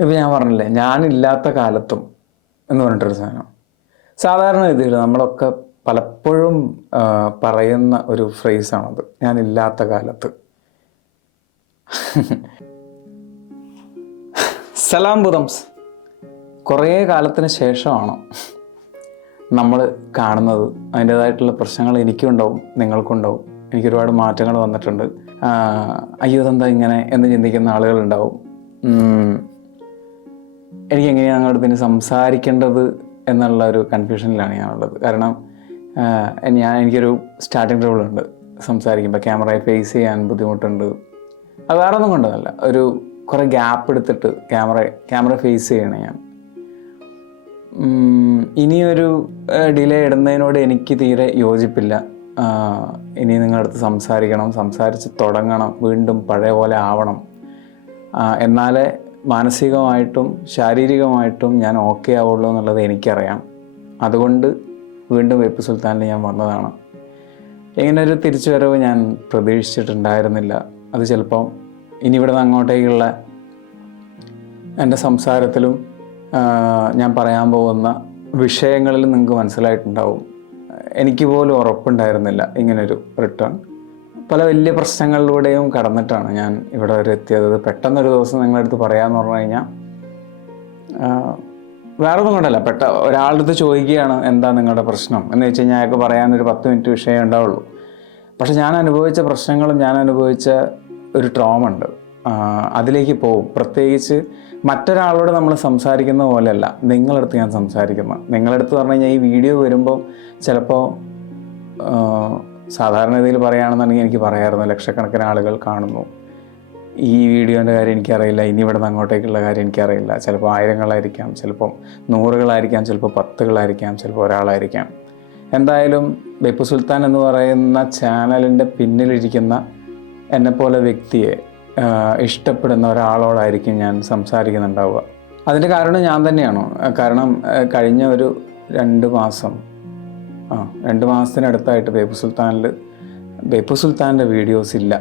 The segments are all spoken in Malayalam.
ഇപ്പം ഞാൻ പറഞ്ഞില്ലേ, ഞാനില്ലാത്ത കാലത്തും എന്ന് പറഞ്ഞിട്ടൊരു സാധനം. സാധാരണ രീതിയിൽ നമ്മളൊക്കെ പലപ്പോഴും പറയുന്ന ഒരു ഫ്രേസാണത്, ഞാനില്ലാത്ത കാലത്ത്. സലാം ബുദംസ്. കുറേ കാലത്തിന് ശേഷമാണ് നമ്മൾ കാണുന്നത്. അതിൻ്റേതായിട്ടുള്ള പ്രശ്നങ്ങൾ എനിക്കുണ്ടാവും, നിങ്ങൾക്കുണ്ടാവും. എനിക്കൊരുപാട് മാറ്റങ്ങൾ വന്നിട്ടുണ്ട്. അയ്യോ ഇതെന്താ ഇങ്ങനെ എന്ന് ചിന്തിക്കുന്ന ആളുകളുണ്ടാവും. എനിക്കെങ്ങനെയാണ് അങ്ങോട്ട് പിന്നെ സംസാരിക്കേണ്ടത് എന്നുള്ള ഒരു കൺഫ്യൂഷനിലാണ് ഞാനുള്ളത്. കാരണം എനിക്കൊരു സ്റ്റാർട്ടിങ് ട്രബിൾ ഉണ്ട്. സംസാരിക്കുമ്പോൾ ക്യാമറയെ ഫേസ് ചെയ്യാൻ ബുദ്ധിമുട്ടുണ്ട്. അത് വേറെ ഒന്നും കൊണ്ടല്ല, കുറേ ഗ്യാപ്പ് എടുത്തിട്ട് ക്യാമറ ഫേസ് ചെയ്യണം ഞാൻ. ഇനിയൊരു ഡിലേ ഇടുന്നതിനോട് എനിക്ക് തീരെ യോജിപ്പില്ല. ഇനി നിങ്ങളുടെ അടുത്ത് സംസാരിച്ച് തുടങ്ങണം, വീണ്ടും പഴയ പോലെ ആവണം. എന്നാലേ മാനസികമായിട്ടും ശാരീരികമായിട്ടും ഞാൻ ഓക്കെ ആവുള്ളൂ എന്നുള്ളത് എനിക്കറിയാം. അതുകൊണ്ട് വീണ്ടും വെപ്പ് സുൽത്താനിൽ ഞാൻ വന്നതാണ്. ഇങ്ങനൊരു തിരിച്ചുവരവ് ഞാൻ പ്രതീക്ഷിച്ചിട്ടുണ്ടായിരുന്നില്ല. അത് ചിലപ്പം ഇനി ഇവിടുന്ന് അങ്ങോട്ടേക്കുള്ള എൻ്റെ സംസാരത്തിലും ഞാൻ പറയാൻ പോകുന്ന വിഷയങ്ങളിൽ നിങ്ങൾക്ക് മനസ്സിലായിട്ടുണ്ടാവും. എനിക്ക് പോലും ഉറപ്പുണ്ടായിരുന്നില്ല ഇങ്ങനൊരു റിട്ടേൺ. പല വലിയ പ്രശ്നങ്ങളിലൂടെയും കടന്നിട്ടാണ് ഞാൻ ഇവിടെ വരെ എത്തിയത്. പെട്ടെന്നൊരു ദിവസം നിങ്ങളുടെ അടുത്ത് പറയാമെന്ന് പറഞ്ഞു കഴിഞ്ഞാൽ വേറെ ഒന്നും കൊണ്ടല്ല, ഒരാളുടെ അടുത്ത് ചോദിക്കുകയാണ് എന്താ നിങ്ങളുടെ പ്രശ്നം എന്ന് വെച്ച് കഴിഞ്ഞാൽ അയാൾക്ക് പറയാനൊരു 10 മിനിറ്റ് വിഷയം ഉണ്ടാവുള്ളൂ. പക്ഷെ ഞാൻ അനുഭവിച്ച പ്രശ്നങ്ങളും ഞാൻ അനുഭവിച്ച ഒരു ട്രോമ ഉണ്ട്, അതിലേക്ക് പോകും. പ്രത്യേകിച്ച് മറ്റൊരാളോട് നമ്മൾ സംസാരിക്കുന്ന പോലെയല്ല നിങ്ങളടുത്ത് ഞാൻ സംസാരിക്കുന്നത്. നിങ്ങളടുത്ത് പറഞ്ഞു കഴിഞ്ഞാൽ ഈ വീഡിയോ വരുമ്പോൾ ചിലപ്പോൾ സാധാരണ രീതിയിൽ പറയുകയാണെന്നുണ്ടെങ്കിൽ എനിക്ക് പറയാമായിരുന്നു, ലക്ഷക്കണക്കിന് ആളുകൾ കാണുന്നു, ഈ വീഡിയോൻ്റെ കാര്യം എനിക്കറിയില്ല, ഇനി ഇവിടെ നിന്ന് അങ്ങോട്ടേക്കുള്ള കാര്യം എനിക്കറിയില്ല. ചിലപ്പോൾ 1000-ങ്ങളായിരിക്കാം, ചിലപ്പോൾ 100-കളായിരിക്കാം, ചിലപ്പോൾ 10-കളായിരിക്കാം, ചിലപ്പോൾ ഒരാളായിരിക്കാം. എന്തായാലും വെപ്പ് സുൽത്താൻ എന്ന് പറയുന്ന ചാനലിൻ്റെ പിന്നിലിരിക്കുന്ന എന്നെപ്പോലെ വ്യക്തിയെ ഇഷ്ടപ്പെടുന്ന ഒരാളോടായിരിക്കും ഞാൻ സംസാരിക്കുന്നുണ്ടാവുക. അതിൻ്റെ കാരണം ഞാൻ തന്നെയാണ്. കാരണം കഴിഞ്ഞ ഒരു 2 മാസത്തിനടുത്തായിട്ട് വെപ്പ് സുൽത്താൻ്റെ വീഡിയോസ് ഇല്ല.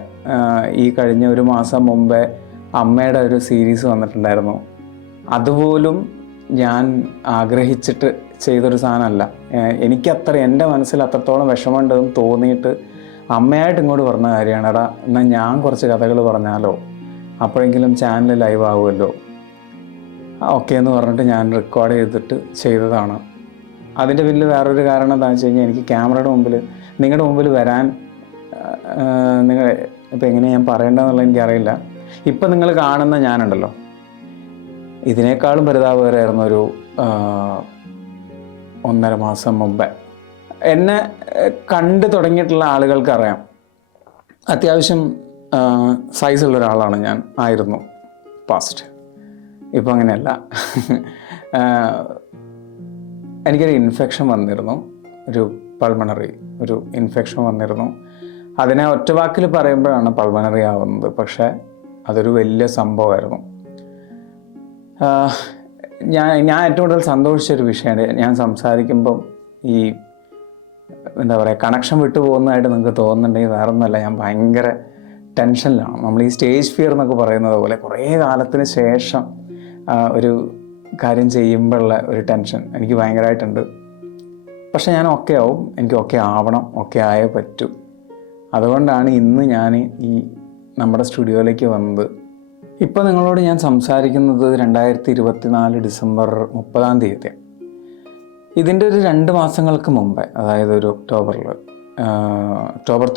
ഈ കഴിഞ്ഞ 1 മാസം മുമ്പേ അമ്മയുടെ ഒരു സീരീസ് വന്നിട്ടുണ്ടായിരുന്നു. അതുപോലും ഞാൻ ആഗ്രഹിച്ചിട്ട് ചെയ്തൊരു സാധനമല്ല. എൻ്റെ മനസ്സിൽ അത്രത്തോളം വിഷമമുണ്ടെന്ന് തോന്നിയിട്ട് അമ്മയായിട്ട് ഇങ്ങോട്ട് പറഞ്ഞ കാര്യമാണ്, എടാ എന്നാൽ ഞാൻ കുറച്ച് കഥകൾ പറഞ്ഞാലോ, അപ്പോഴെങ്കിലും ചാനൽ ലൈവ് ആവുമല്ലോ, ഓക്കെ എന്ന് പറഞ്ഞിട്ട് ഞാൻ റെക്കോർഡ് ചെയ്തിട്ട് ചെയ്തതാണ്. അതിൻ്റെ പിന്നിൽ വേറൊരു കാരണം എന്താണെന്ന് വെച്ച് കഴിഞ്ഞാൽ എനിക്ക് ക്യാമറയുടെ മുമ്പിൽ നിങ്ങളുടെ മുമ്പിൽ വരാൻ ഇപ്പം എങ്ങനെയാണ് ഞാൻ പറയേണ്ടതെന്നുള്ളത് എനിക്കറിയില്ല. ഇപ്പം നിങ്ങൾ കാണുന്ന ഞാനുണ്ടല്ലോ, ഇതിനേക്കാളും പരിതാപകരമായിരുന്നു ഒരു 1.5 മാസം മുമ്പേ. എന്നെ കണ്ടു തുടങ്ങിയിട്ടുള്ള ആളുകൾക്കറിയാം, അത്യാവശ്യം സൈസുള്ള ഒരാളാണ് ഞാൻ ആയിരുന്നു പാസ്റ്റ്. ഇപ്പം അങ്ങനെയല്ല. എനിക്കൊരു ഇൻഫെക്ഷൻ വന്നിരുന്നു, ഒരു പൾമണറി ഇൻഫെക്ഷൻ വന്നിരുന്നു. അതിനെ ഒറ്റ വാക്കിൽ പറയുമ്പോഴാണ് പൾമണറി ആവുന്നത്, പക്ഷേ അതൊരു വലിയ സംഭവമായിരുന്നു. ഞാൻ ഏറ്റവും കൂടുതൽ സന്തോഷിച്ചൊരു വിഷയമാണ്, ഞാൻ സംസാരിക്കുമ്പം ഈ എന്താ പറയുക, കണക്ഷൻ വിട്ടു പോകുന്നതായിട്ട് നിങ്ങൾക്ക് തോന്നുന്നുണ്ടെങ്കിൽ വേറെ ഒന്നുമല്ല, ഞാൻ ഭയങ്കര ടെൻഷനിലാണ്. നമ്മൾ ഈ സ്റ്റേജ് ഫിയർ എന്നൊക്കെ പറയുന്നത് പോലെ കുറേ കാലത്തിന് ശേഷം ഒരു കാര്യം ചെയ്യുമ്പോഴുള്ള ഒരു ടെൻഷൻ എനിക്ക് ഭയങ്കരമായിട്ടുണ്ട്. പക്ഷെ ഞാൻ ഓക്കെ ആവും, എനിക്ക് ഓക്കെ ആവണം, ഓക്കെ ആയേ പറ്റൂ. അതുകൊണ്ടാണ് ഇന്ന് ഞാൻ ഈ നമ്മുടെ സ്റ്റുഡിയോയിലേക്ക് വന്നത്. ഇപ്പോൾ നിങ്ങളോട് ഞാൻ സംസാരിക്കുന്നത് 2024 ഡിസംബർ 30 ഇതിൻ്റെ ഒരു 2 മാസങ്ങൾക്ക് മുമ്പേ, അതായത് ഒരു ഒക്ടോബർ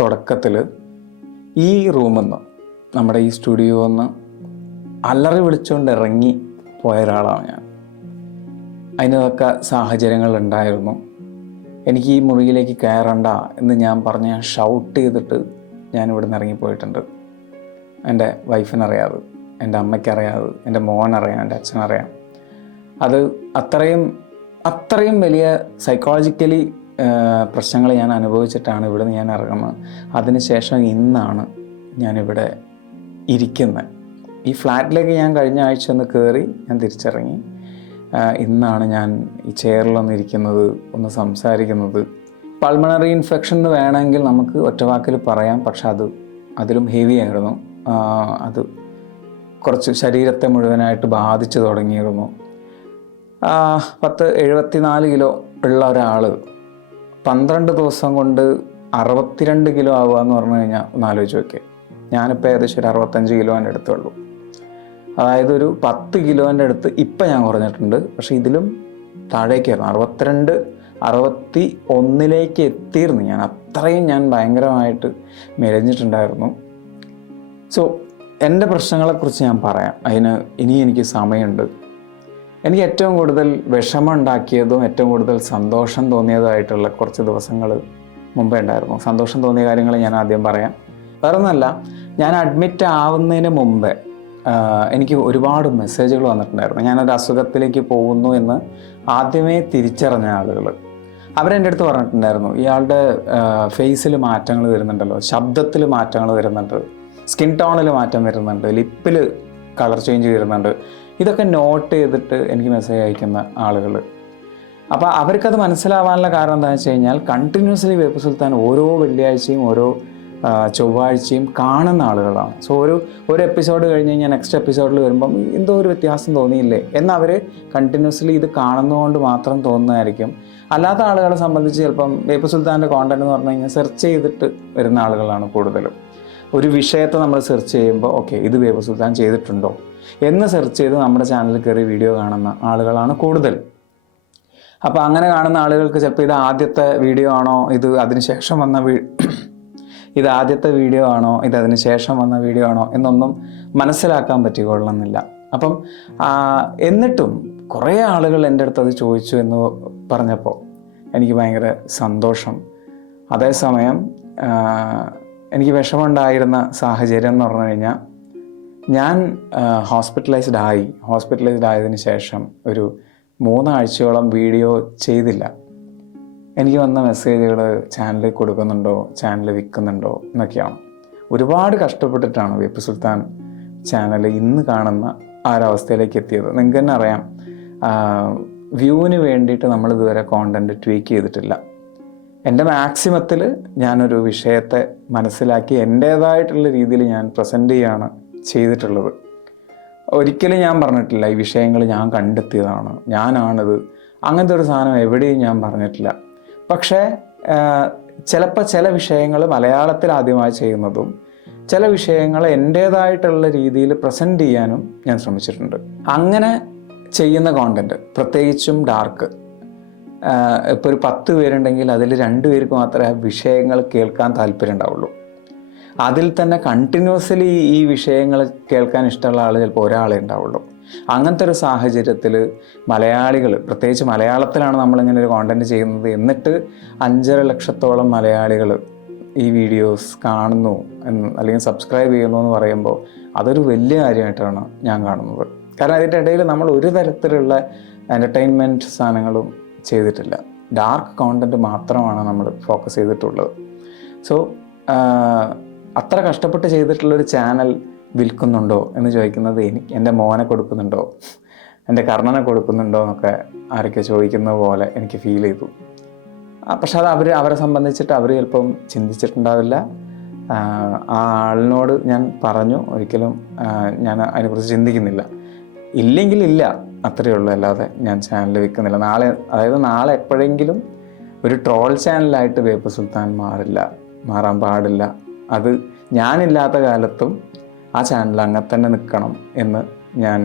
തുടക്കത്തിൽ ഈ റൂമിൽ നിന്ന്, നമ്മുടെ ഈ സ്റ്റുഡിയോയിൽ നിന്ന് അലറി വിളിച്ചുകൊണ്ട് ഇറങ്ങി പോയ ഒരാളാണ് ഞാൻ. അതിനൊക്കെ സാഹചര്യങ്ങളുണ്ടായിരുന്നു. എനിക്ക് ഈ മുറിയിലേക്ക് കയറണ്ട എന്ന് ഞാൻ പറഞ്ഞ് ഷൗട്ട് ചെയ്തിട്ട് ഞാനിവിടെ നിന്ന് ഇറങ്ങിപ്പോയിട്ടുണ്ട്. എൻ്റെ വൈഫിനറിയാതെ, എൻ്റെ അമ്മയ്ക്കറിയാതെ, എൻ്റെ മോനറിയാം, എൻ്റെ അച്ഛനറിയാം. അത് അത്രയും വലിയ സൈക്കോളജിക്കലി പ്രശ്നങ്ങൾ ഞാൻ അനുഭവിച്ചിട്ടാണ് ഇവിടെ നിന്ന് ഞാൻ ഇറങ്ങുന്നത്. അതിനുശേഷം ഇന്നാണ് ഞാനിവിടെ ഇരിക്കുന്നത്. ഈ ഫ്ലാറ്റിലേക്ക് ഞാൻ കഴിഞ്ഞ ആഴ്ച ഒന്ന് കയറി ഞാൻ തിരിച്ചിറങ്ങി. ഇന്നാണ് ഞാൻ ഈ ചെയറിലൊന്നിരിക്കുന്നത്, ഒന്ന് സംസാരിക്കുന്നത്. പൾമണറി ഇൻഫെക്ഷൻ എന്ന് വേണമെങ്കിൽ നമുക്ക് ഒറ്റവാക്കിൽ പറയാം, പക്ഷെ അതിലും ഹെവി ആയിരുന്നു. അത് കുറച്ച് ശരീരത്തെ മുഴുവനായിട്ട് ബാധിച്ചു തുടങ്ങിയിരുന്നു. 74 കിലോ ഉള്ള ഒരാൾ 12 ദിവസം കൊണ്ട് 62 കിലോ ആവുക എന്ന് പറഞ്ഞു കഴിഞ്ഞാൽ ഒന്ന് ആലോചിച്ച് നോക്കിയേ. ഞാനിപ്പോൾ ഏകദേശം ഒരു 65 കിലോൻ്റെ അടുത്തുള്ളൂ. അതായത് ഒരു 10 കിലോൻ്റെ അടുത്ത് ഇപ്പം ഞാൻ കുറഞ്ഞിട്ടുണ്ട്. പക്ഷേ ഇതിലും താഴേക്കായിരുന്നു, 61 എത്തിയിരുന്നു ഞാൻ. അത്രയും ഞാൻ ഭയങ്കരമായിട്ട് മെലിഞ്ഞിട്ടുണ്ടായിരുന്നു. സോ എൻ്റെ പ്രശ്നങ്ങളെക്കുറിച്ച് ഞാൻ പറയാം. അതിന് ഇനി എനിക്ക് സമയമുണ്ട്. എനിക്ക് ഏറ്റവും കൂടുതൽ വിഷമം ഉണ്ടാക്കിയതും ഏറ്റവും കൂടുതൽ സന്തോഷം തോന്നിയതുമായിട്ടുള്ള കുറച്ച് ദിവസങ്ങൾ മുമ്പേ ഉണ്ടായിരുന്നു. സന്തോഷം തോന്നിയ കാര്യങ്ങൾ ഞാൻ ആദ്യം പറയാം. വേറെ ഒന്നുമല്ല, ഞാൻ അഡ്മിറ്റ് ആവുന്നതിന് മുമ്പേ എനിക്ക് ഒരുപാട് മെസ്സേജുകൾ വന്നിട്ടുണ്ടായിരുന്നു. ഞാനൊരു അസുഖത്തിലേക്ക് പോകുന്നു എന്ന് ആദ്യമേ തിരിച്ചറിഞ്ഞ ആളുകൾ അവരെൻ്റെ അടുത്ത് പറഞ്ഞിട്ടുണ്ടായിരുന്നു, ഇയാളുടെ ഫേസിൽ മാറ്റങ്ങൾ വരുന്നുണ്ടല്ലോ, ശബ്ദത്തിൽ മാറ്റങ്ങൾ വരുന്നുണ്ട്, സ്കിൻ ടോണിൽ മാറ്റം വരുന്നുണ്ട്, ലിപ്പിൽ കളർ ചേഞ്ച് വരുന്നുണ്ട്. ഇതൊക്കെ നോട്ട് ചെയ്തിട്ട് എനിക്ക് മെസ്സേജ് അയക്കുന്ന ആളുകൾ. അപ്പോൾ അവർക്കത് മനസ്സിലാവാനുള്ള കാരണം എന്താണെന്ന് വെച്ച് കഴിഞ്ഞാൽ കണ്ടിന്യൂസ്ലി വേപ്പ് സുൽത്താൻ ഓരോ വെള്ളിയാഴ്ചയും ഓരോ ചൊവ്വാഴ്ചയും കാണുന്ന ആളുകളാണ്. സോ ഒരു എപ്പിസോഡ് കഴിഞ്ഞ് കഴിഞ്ഞാൽ നെക്സ്റ്റ് എപ്പിസോഡിൽ വരുമ്പം എന്തോ ഒരു വ്യത്യാസം തോന്നിയില്ലേ എന്നവർ കണ്ടിന്യൂസ്ലി ഇത് കാണുന്നതുകൊണ്ട് മാത്രം തോന്നുന്നതായിരിക്കും. അല്ലാത്ത ആളുകളെ സംബന്ധിച്ച് ചിലപ്പം വേപ്പ് സുൽത്താൻ്റെ കോണ്ടന്റ് എന്ന് പറഞ്ഞു കഴിഞ്ഞാൽ സെർച്ച് ചെയ്തിട്ട് വരുന്ന ആളുകളാണ് കൂടുതലും. ഒരു വിഷയത്തെ നമ്മൾ സെർച്ച് ചെയ്യുമ്പോൾ ഓക്കെ ഇത് വേപ്പ് സുൽത്താൻ ചെയ്തിട്ടുണ്ടോ എന്ന് സെർച്ച് ചെയ്ത് നമ്മുടെ ചാനലിൽ കയറി വീഡിയോ കാണുന്ന ആളുകളാണ് കൂടുതൽ. അപ്പോൾ അങ്ങനെ കാണുന്ന ആളുകൾക്ക് ചിലപ്പോൾ ഇത് ആദ്യത്തെ വീഡിയോ ആണോ, ഇത് അതിന് ശേഷം വന്ന ഇത് ആദ്യത്തെ വീഡിയോ ആണോ, ഇത് അതിന് ശേഷം വന്ന വീഡിയോ ആണോ എന്നൊന്നും മനസ്സിലാക്കാൻ പറ്റിക്കൊള്ളുന്നില്ല. അപ്പം എന്നിട്ടും കുറേ ആളുകൾ എൻ്റെ അടുത്ത് അത് ചോദിച്ചു എന്ന് പറഞ്ഞപ്പോൾ എനിക്ക് ഭയങ്കര സന്തോഷം. അതേസമയം എനിക്ക് വിഷമമുണ്ടായിരുന്ന സാഹചര്യം എന്ന് പറഞ്ഞു കഴിഞ്ഞാൽ ഞാൻ ഹോസ്പിറ്റലൈസ്ഡ് ആയതിനു ശേഷം ഒരു 3 ആഴ്ചയോളം വീഡിയോ ചെയ്തില്ല. എനിക്ക് വന്ന മെസ്സേജുകൾ ചാനലിൽ കൊടുക്കുന്നുണ്ടോ, ചാനൽ വിൽക്കുന്നുണ്ടോ എന്നൊക്കെയാണ്. ഒരുപാട് കഷ്ടപ്പെട്ടിട്ടാണ് വേപ്പ് സുൽത്താൻ ചാനൽ ഇന്ന് കാണുന്ന ആ ഒരവസ്ഥയിലേക്ക് എത്തിയത്. നിങ്ങൾക്ക് തന്നെ അറിയാം, വ്യൂവിന് വേണ്ടിയിട്ട് നമ്മളിതുവരെ കോണ്ടൻറ്റ് ട്വീക്ക് ചെയ്തിട്ടില്ല. എൻ്റെ മാക്സിമത്തിൽ ഞാനൊരു വിഷയത്തെ മനസ്സിലാക്കി എൻ്റേതായിട്ടുള്ള രീതിയിൽ ഞാൻ പ്രസൻറ്റ് ചെയ്യുകയാണ് ചെയ്തിട്ടുള്ളത്. ഒരിക്കലും ഞാൻ പറഞ്ഞിട്ടില്ല ഈ വിഷയങ്ങൾ ഞാൻ കണ്ടെത്തിയതാണ്, ഞാനാണിത്, അങ്ങനത്തെ ഒരു സാധനം എവിടെയും ഞാൻ പറഞ്ഞിട്ടില്ല. പക്ഷേ ചിലപ്പോൾ ചില വിഷയങ്ങൾ മലയാളത്തിൽ ആദ്യമായി ചെയ്യുന്നതും ചില വിഷയങ്ങൾ എൻ്റേതായിട്ടുള്ള രീതിയിൽ പ്രസൻറ്റ് ചെയ്യാനും ഞാൻ ശ്രമിച്ചിട്ടുണ്ട്. അങ്ങനെ ചെയ്യുന്ന കോണ്ടൻറ്റ്, പ്രത്യേകിച്ചും ഡാർക്ക്, ഇപ്പോൾ ഒരു 10 പേരുണ്ടെങ്കിൽ അതിൽ 2 പേർക്ക് മാത്രമേ ആ വിഷയങ്ങൾ കേൾക്കാൻ താല്പര്യം ഉണ്ടാവുള്ളൂ. അതിൽ തന്നെ കണ്ടിന്യൂസ്ലി ഈ വിഷയങ്ങൾ കേൾക്കാൻ ഇഷ്ടമുള്ള ആൾ ചിലപ്പോൾ ഒരാളെ ഉണ്ടാവുള്ളൂ. അങ്ങനത്തെ ഒരു സാഹചര്യത്തിൽ മലയാളികൾ, പ്രത്യേകിച്ച് മലയാളത്തിലാണ് നമ്മളിങ്ങനെ ഒരു കോണ്ടൻറ്റ് ചെയ്യുന്നത്, എന്നിട്ട് 5.5 ലക്ഷത്തോളം മലയാളികൾ ഈ വീഡിയോസ് കാണുന്നു അല്ലെങ്കിൽ സബ്സ്ക്രൈബ് ചെയ്യുന്നു എന്ന് പറയുമ്പോൾ അതൊരു വലിയ കാര്യമായിട്ടാണ് ഞാൻ കാണുന്നത്. കാരണം അതിൻ്റെ ഇടയിൽ നമ്മൾ ഒരു തരത്തിലുള്ള എൻ്റർടൈൻമെൻറ്റ് സാധനങ്ങളും ചെയ്തിട്ടില്ല. ഡാർക്ക് കോണ്ടൻറ്റ് മാത്രമാണ് നമ്മൾ ഫോക്കസ് ചെയ്തിട്ടുള്ളത്. സോ അത്ര കഷ്ടപ്പെട്ട് ചെയ്തിട്ടുള്ളൊരു ചാനൽ വിൽക്കുന്നുണ്ടോ എന്ന് ചോദിക്കുന്നത് എൻ്റെ മോനെ കൊടുക്കുന്നുണ്ടോ, എൻ്റെ കർണനെ കൊടുക്കുന്നുണ്ടോ എന്നൊക്കെ ആരൊക്കെ ചോദിക്കുന്ന പോലെ എനിക്ക് ഫീൽ ചെയ്തു. പക്ഷെ അത് അവരെ സംബന്ധിച്ചിട്ട് അവർ ചിലപ്പം ചിന്തിച്ചിട്ടുണ്ടാവില്ല. ആ ആളിനോട് ഞാൻ പറഞ്ഞു, ഒരിക്കലും ഞാൻ അതിനെക്കുറിച്ച് ചിന്തിക്കുന്നില്ല. ഇല്ലെങ്കിൽ ഇല്ല, അത്രയേ ഉള്ളൂ. അല്ലാതെ ഞാൻ ചാനൽ വിൽക്കുന്നില്ല. നാളെ എപ്പോഴെങ്കിലും ഒരു ട്രോൾ ചാനലായിട്ട് വേപ്പ് സുൽത്താൻ മാറാൻ പാടില്ല. അത് ഞാനില്ലാത്ത കാലത്തും ആ ചാനൽ അങ്ങനെ തന്നെ നിൽക്കണം എന്ന് ഞാൻ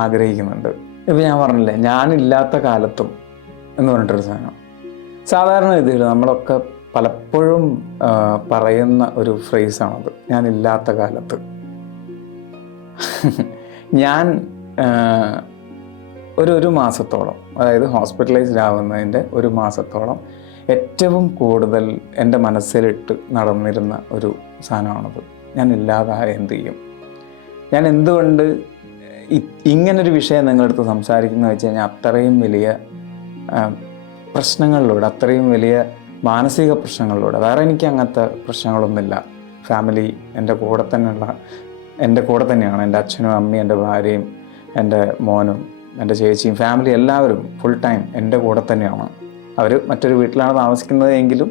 ആഗ്രഹിക്കുന്നുണ്ട്. ഇപ്പോൾ ഞാൻ പറഞ്ഞില്ലേ, ഞാനില്ലാത്ത കാലത്തും എന്ന് പറഞ്ഞിട്ടൊരു സാധനം സാധാരണ രീതിയിൽ നമ്മളൊക്കെ പലപ്പോഴും പറയുന്ന ഒരു ഫ്രേസാണത്, ഞാനില്ലാത്ത കാലത്ത്. ഞാൻ ഒരു മാസത്തോളം, അതായത് ഹോസ്പിറ്റലൈസ്ഡ് ആവുന്നതിൻ്റെ 1 മാസത്തോളം ഏറ്റവും കൂടുതൽ എൻ്റെ മനസ്സിലിട്ട് നടന്നിരുന്ന ഒരു സാധനമാണത്. ഞാൻ ഇല്ലാതായ എന്ത് ചെയ്യും, ഞാൻ എന്തുകൊണ്ട് ഇങ്ങനൊരു വിഷയം നിങ്ങളടുത്ത് സംസാരിക്കുന്നത് വെച്ച് കഴിഞ്ഞാൽ അത്രയും വലിയ പ്രശ്നങ്ങളിലൂടെ, അത്രയും വലിയ മാനസിക പ്രശ്നങ്ങളിലൂടെ. വേറെ എനിക്ക് അങ്ങനത്തെ പ്രശ്നങ്ങളൊന്നുമില്ല. ഫാമിലി എൻ്റെ കൂടെ തന്നെയാണ്. എൻ്റെ അച്ഛനും അമ്മയും എൻ്റെ ഭാര്യയും എൻ്റെ മോനും എൻ്റെ ചേച്ചിയും ഫാമിലി എല്ലാവരും ഫുൾ ടൈം എൻ്റെ കൂടെ തന്നെയാണ്. അവർ മറ്റൊരു വീട്ടിലാണ് താമസിക്കുന്നത് എങ്കിലും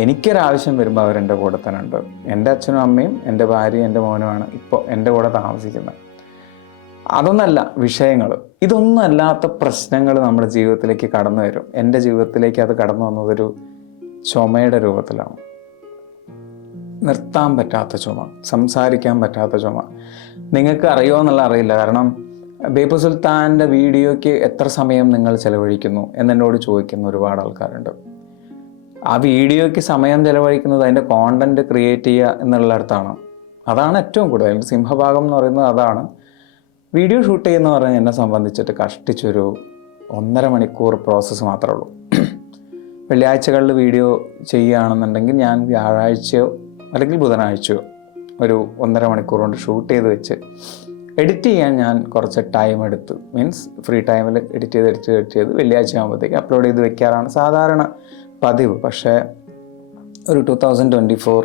എനിക്കൊരാവശ്യം വരുമ്പോൾ അവരെൻ്റെ കൂടെ തന്നെ ഉണ്ട്. എൻ്റെ അച്ഛനും അമ്മയും എൻ്റെ ഭാര്യയും എൻ്റെ മോനുമാണ് ഇപ്പോൾ എൻ്റെ കൂടെ താമസിക്കുന്നത്. അതൊന്നല്ല വിഷയങ്ങൾ, ഇതൊന്നും അല്ലാത്ത പ്രശ്നങ്ങൾ നമ്മുടെ ജീവിതത്തിലേക്ക് കടന്നു വരും. എൻ്റെ ജീവിതത്തിലേക്ക് അത് കടന്നു വന്നതൊരു ചുമയുടെ രൂപത്തിലാണ്. നിർത്താൻ പറ്റാത്ത ചുമ, സംസാരിക്കാൻ പറ്റാത്ത ചുമ. നിങ്ങൾക്ക് അറിയുമോ എന്നുള്ള അറിയില്ല, കാരണം ബേപ്പു സുൽത്താൻ്റെ വീഡിയോയ്ക്ക് എത്ര സമയം നിങ്ങൾ ചിലവഴിക്കുന്നു എന്നെന്നോട് ചോദിക്കുന്ന ഒരുപാട് ആൾക്കാരുണ്ട്. ആ വീഡിയോയ്ക്ക് സമയം ചിലവഴിക്കുന്നത് അതിൻ്റെ കോണ്ടൻറ്റ് ക്രിയേറ്റ് ചെയ്യുക എന്നുള്ളിടത്താണ്. അതാണ് ഏറ്റവും കൂടുതൽ സിംഹഭാഗം എന്ന് പറയുന്നത് അതാണ്. വീഡിയോ ഷൂട്ട് ചെയ്യുന്ന പറഞ്ഞാൽ എന്നെ സംബന്ധിച്ചിട്ട് കഷ്ടിച്ചൊരു 1.5 മണിക്കൂർ പ്രോസസ്സ് മാത്രമേ ഉള്ളൂ. വെള്ളിയാഴ്ചകളിൽ വീഡിയോ ചെയ്യുകയാണെന്നുണ്ടെങ്കിൽ ഞാൻ വ്യാഴാഴ്ചയോ അല്ലെങ്കിൽ ബുധനാഴ്ചയോ ഒരു 1.5 മണിക്കൂർ കൊണ്ട് ഷൂട്ട് ചെയ്ത് വെച്ച് എഡിറ്റ് ചെയ്യാൻ ഞാൻ കുറച്ച് ടൈം എടുത്ത്, മീൻസ് ഫ്രീ ടൈമിൽ എഡിറ്റ് ചെയ്ത് വെള്ളിയാഴ്ച ആകുമ്പോഴത്തേക്ക് അപ്ലോഡ് ചെയ്ത് വെക്കാറാണ് സാധാരണ പതിവ്. പക്ഷേ ഒരു 2024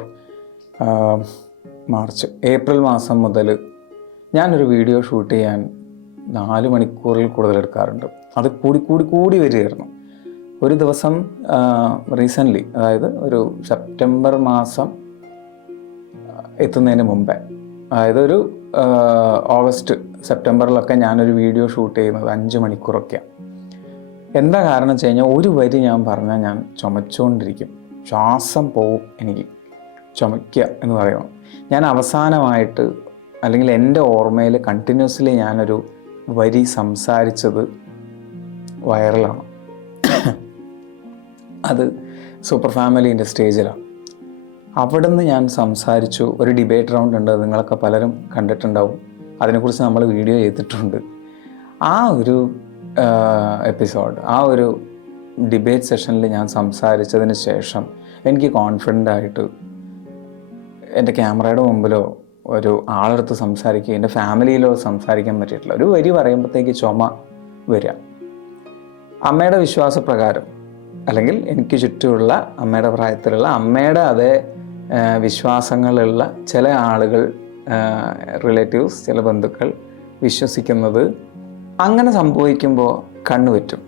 ഏപ്രിൽ മാസം മുതൽ ഞാനൊരു വീഡിയോ ഷൂട്ട് ചെയ്യാൻ 4 മണിക്കൂറിൽ കൂടുതൽ എടുക്കാറുണ്ട്. അത് കൂടി വരികയായിരുന്നു. ഒരു ദിവസം റീസെൻ്റ്ലി, അതായത് ഒരു സെപ്റ്റംബർ മാസം എത്തുന്നതിന് മുമ്പേ, അതായത് ഒരു ഓഗസ്റ്റ് സെപ്റ്റംബറിലൊക്കെ ഞാനൊരു വീഡിയോ ഷൂട്ട് ചെയ്യുന്നത് 5 മണിക്കൂറൊക്കെയാണ്. എന്താ കാരണം വെച്ച് കഴിഞ്ഞാൽ ഒരു വരി ഞാൻ പറഞ്ഞാൽ ഞാൻ ചുമച്ചുകൊണ്ടിരിക്കും, ശ്വാസം പോവും എനിക്ക്. ചുമയ്ക്കുക എന്ന് പറയുമ്പോൾ ഞാൻ അവസാനമായിട്ട് അല്ലെങ്കിൽ എൻ്റെ ഓർമ്മയിൽ കണ്ടിന്യൂസ്ലി ഞാനൊരു വരി സംസാരിച്ചത് വൈറലാണ്. അത് സൂപ്പർ ഫാമിലീൻ്റെ സ്റ്റേജിലാണ്. അവിടുന്ന് ഞാൻ സംസാരിച്ചു. ഒരു ഡിബേറ്റ് റൗണ്ട് ഉണ്ട്, നിങ്ങളൊക്കെ പലരും കണ്ടിട്ടുണ്ടാവും, അതിനെക്കുറിച്ച് നമ്മൾ വീഡിയോ ചെയ്തിട്ടുണ്ട്. ആ ഒരു എപ്പിസോഡ്, ആ ഒരു ഡിബേറ്റ് സെഷനിൽ ഞാൻ സംസാരിച്ചതിന് ശേഷം എനിക്ക് കോൺഫിഡൻ്റ് ആയിട്ട് എൻ്റെ ക്യാമറയുടെ മുമ്പിലോ ഒരു ആളെടുത്ത് സംസാരിക്കുക, എൻ്റെ ഫാമിലിയിലോ സംസാരിക്കാൻ പറ്റിയിട്ടില്ല. ഒരു വരി പറയുമ്പോഴത്തേക്ക് ചുമ വരിക. അമ്മയുടെ വിശ്വാസപ്രകാരം, അല്ലെങ്കിൽ എനിക്ക് ചുറ്റുമുള്ള അമ്മയുടെ പ്രായത്തിലുള്ള അമ്മയുടെ അതേ വിശ്വാസങ്ങളുള്ള ചില ആളുകൾ, റിലേറ്റീവ്സ്, ചില ബന്ധുക്കൾ വിശ്വസിക്കുന്നത് അങ്ങനെ സംഭവിക്കുമ്പോൾ കണ്ണു പറ്റും.